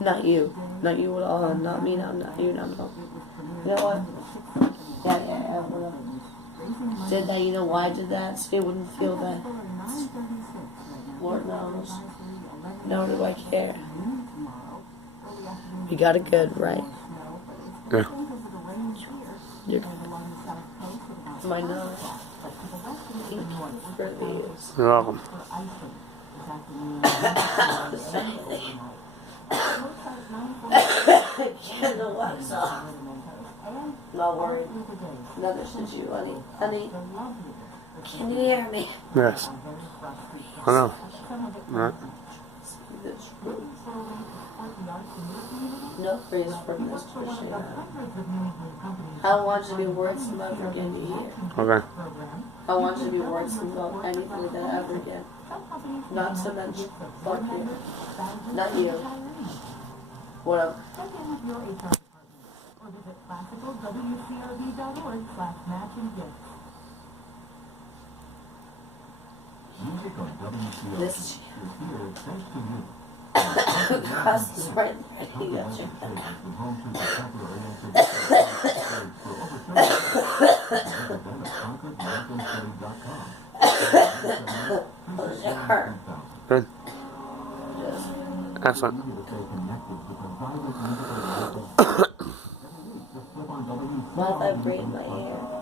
Not you. Not you at all. Not me. Not you. Not me. You know what? Yeah. Whatever. Did that. You know why I did that? So you wouldn't feel that. Lord knows. Nor do I care. You got it good, right? Yeah. You're good. My nose. For these. You're welcome. Get the wax off. Not worried. Neither should you, honey. Honey, can you hear me? Yes. I know. Right. No praise for Mr. Shea. I want you to be wordsome ever again to hear. Okay. I want you to be wordsome about anything like that ever again. Not to mention, fuck you. Not you. Whatever. This cost is right there. You got you. How's your heart? Good. Just Excellent. what if I braid my hair?